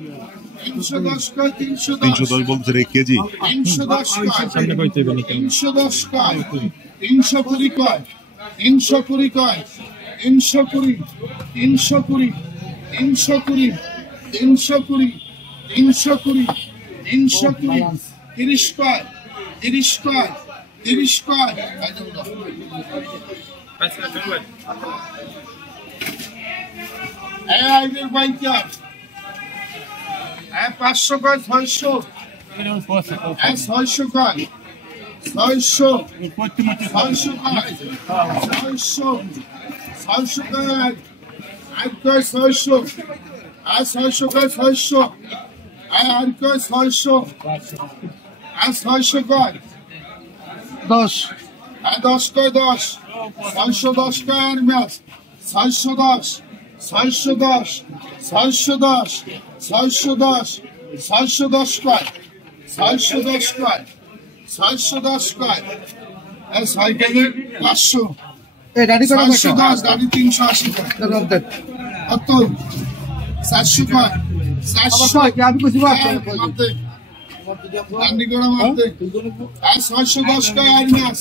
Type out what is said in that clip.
310 কয় 310 310 বলতে রে কেজি 310 কয় 310 কয় 320 কয় 320 কয় 320 320 320 320 320 320 30 কয় 30 কয় 30 কয় এই আইনের বাইকার 500 কয় 600 600 কয় 600 600 কয় 600 কয় আর কয় 600 আর 600 কয় 600 আর কয় 600 আর 600 কয় 10 আর 10 কয় 10 610 কয় আর ম্যাচ 610 610 610 610 610 কয় 610 কয় 610 কয় এই সাইকেলে 500 এই গাড়ি কত 610 গাড়ি 380 কয় কত 400 কয় 400 কি আমি কিছু মারতে গাড়ি করে মারতে আর 610 কয় আর ম্যাচ